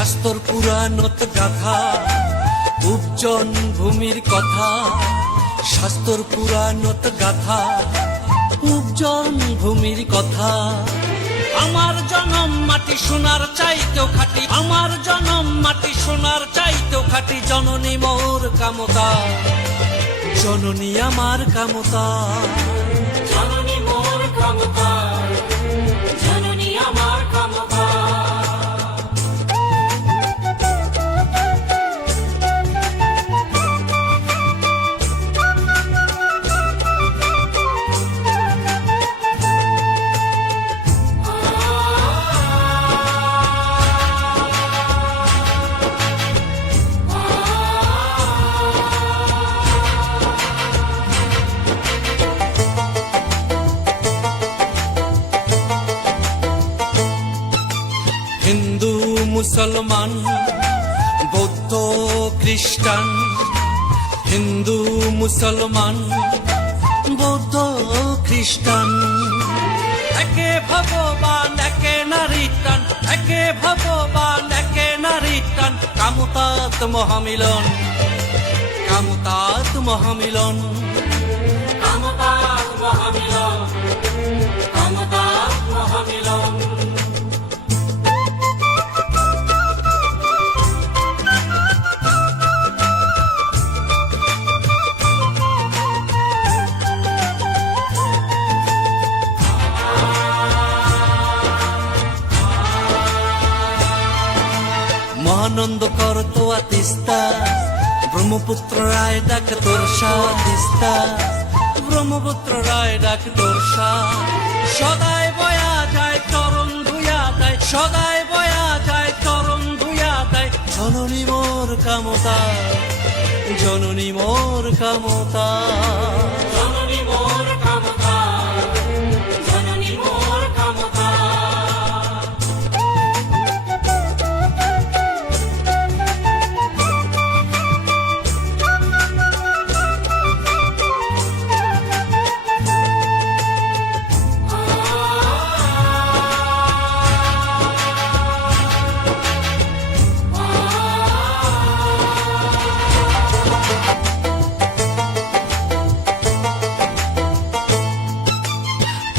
শাস্ত্র পুরাণত গাথা উপজন ভূমির কথা, শাস্ত্র পুরাণত গাথা উপজন ভূমির কথা। আমার জনম মাটি সোনার চাইতেও খাঁটি, আমার জনম মাটি সোনার চাইতেও খাঁটি। জননী মোর কামতা, জননী আমার কামতা, জননী মোর কামতা, জননী আমার কামতা। হিন্দু মুসলমান বৌদ্ধ খ্রিস্টান, হিন্দু মুসলমান বৌদ্ধ খ্রিস্টান। একে ভগবান একে নারী টান, একে ভগবান একে নারী টান। কামতাত মহামিলন, কামতাত মহামিলন, কামতাত মহামিলন, কামতাত মহামিলন। মহানন্দ কর তোয়া তিস্তা, ব্রহ্মপুত্র রায় ডাক তোরসা তিস্তা, ব্রহ্মপুত্র রায় ডাক তোরসা। সদাই বয়া যায় চরণ ধুয়া দেয়, সদাই বয়া যায় চরণ ধুয়া দেয়। জননী মোর কামতা, জননী মোর কামতা, জননী মোর কামতা, জননী মোর কামতা।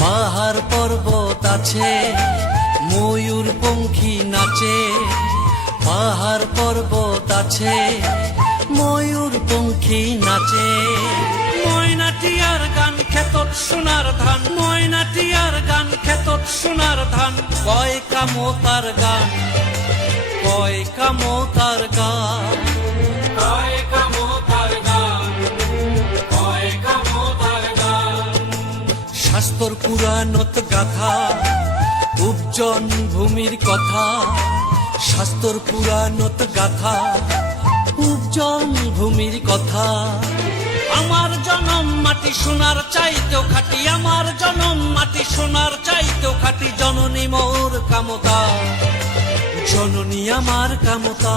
পাহাড় পর্বত আছে ময়ূর পঙ্খী নাচে, পাহাড় পর্বত আছে ময়ূর পঙ্খী নাচে। ময়নাটিয়ার গান খেতত সোনার ধান, ময়নাটিয়ার গান খেতত সোনার ধান। কয় কামতার গান, কয় কামতার গান, কয় কামতার গান, কয় কামতার গান। শাস্ত্র পুরাণত গাথা উপজন ভূমির কথা, শাস্ত্র পুরাণত গাথা উপজন ভূমির কথা। আমার জনম মাটি সোনার চাইতেও খাঁটি, আমার জনম মাটি সোনার চাইতেও খাঁটি। জননী মোর কামতা, জননী আমার কামতা।